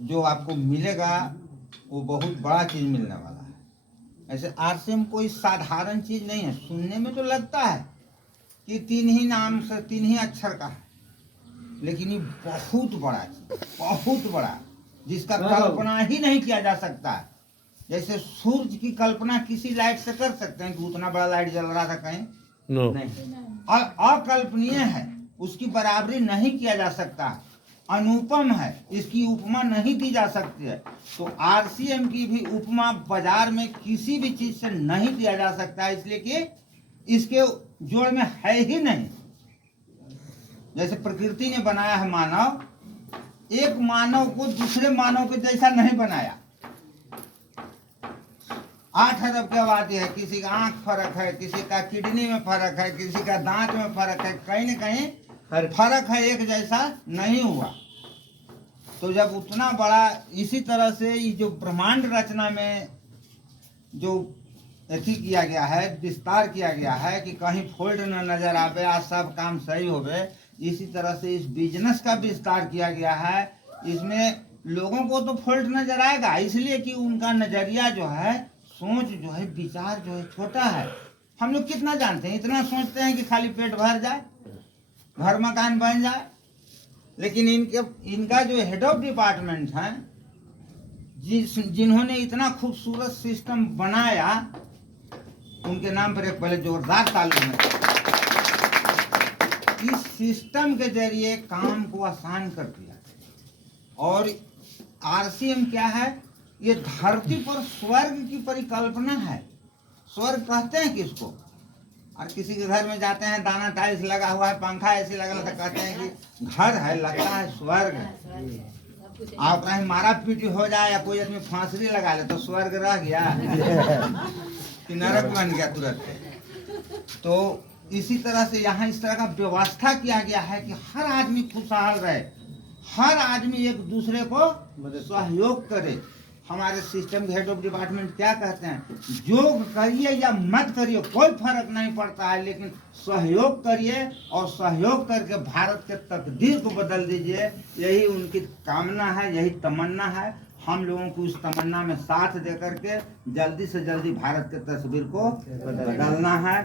जो आपको मिलेगा वो बहुत बड़ा चीज़ मिलने वाला है। ऐसे आरसीएम कोई साधारण चीज़ नहीं है। सुनने में तो लगता है कि 3 ही नाम से 3 ही अक्षर का है, लेकिन ये बहुत बड़ा चीज, बहुत बड़ा, जिसका कल्पना ही नहीं किया जा सकता है। जैसे सूरज की कल्पना किसी लाइट से कर सकते हैं कि उतना बड़ा लाइट जल रहा था कहीं? नहीं। और अकल्पनीय है, उसकी बराबरी नहीं किया जा सकता, अनुपम है, इसकी उपमा नहीं दी जा सकती है। तो आरसीएम की भी उपमा बाजार में किसी भी चीज से नहीं दिया जा सकता है, इसलिए कि इसके जोड़ में है ही नहीं। जैसे प्रकृति ने बनाया है मानव, एक मानव को दूसरे मानव के जैसा नहीं बनाया। 8 अरब की आबादी है, किसी का आंख फर्क है, किसी का किडनी में फर्क है, किसी का दांत में फर्क है, कहीं न कहीं फर्क है, एक जैसा नहीं हुआ। तो जब उतना बड़ा, इसी तरह से ये जो ब्रह्मांड रचना में जो अथी किया गया है, विस्तार किया गया है कि कहीं फोल्ड न नजर आवे, आज सब काम सही होवे, इसी तरह से इस बिजनेस का विस्तार किया गया है। इसमें लोगों को तो फॉल्ट नजर आएगा, इसलिए कि उनका नजरिया जो है, सोच जो है, विचार जो है छोटा है। हम लोग कितना जानते हैं, इतना सोचते हैं कि खाली पेट भर जाए, घर मकान बन जाए। लेकिन इनका जो हेड ऑफ डिपार्टमेंट है, जिन्होंने इतना खूबसूरत सिस्टम बनाया, उनके नाम पर एक पहले जोरदार ताली में। इस सिस्टम के जरिए काम को आसान कर दिया। और आरसीएम क्या है? ये धरती पर स्वर्ग की परिकल्पना है। स्वर्ग कहते हैं किसको? और किसी के घर में जाते हैं, दाना टाइल्स लगा हुआ है, पंखा ऐसे लगा, तो कहते हैं कि घर है, लगता है स्वर्ग है। आप कहीं मारा पीटी हो जाए या कोई आदमी फांसी लगा ले तो स्वर्ग रह गया कि नरक बन गया तुरंत। तो इसी तरह से यहाँ इस तरह का व्यवस्था किया गया है कि हर आदमी खुशहाल रहे, हर आदमी एक दूसरे को सहयोग करे। हमारे सिस्टम के हेड ऑफ डिपार्टमेंट क्या कहते हैं? योग करिए या मत करिए, कोई फर्क नहीं पड़ता है, लेकिन सहयोग करिए और सहयोग करके भारत के तकदीर को बदल दीजिए। यही उनकी कामना है, यही तमन्ना है। हम लोगों को उस तमन्ना में साथ दे करके जल्दी से जल्दी भारत के तस्वीर को बदलना है।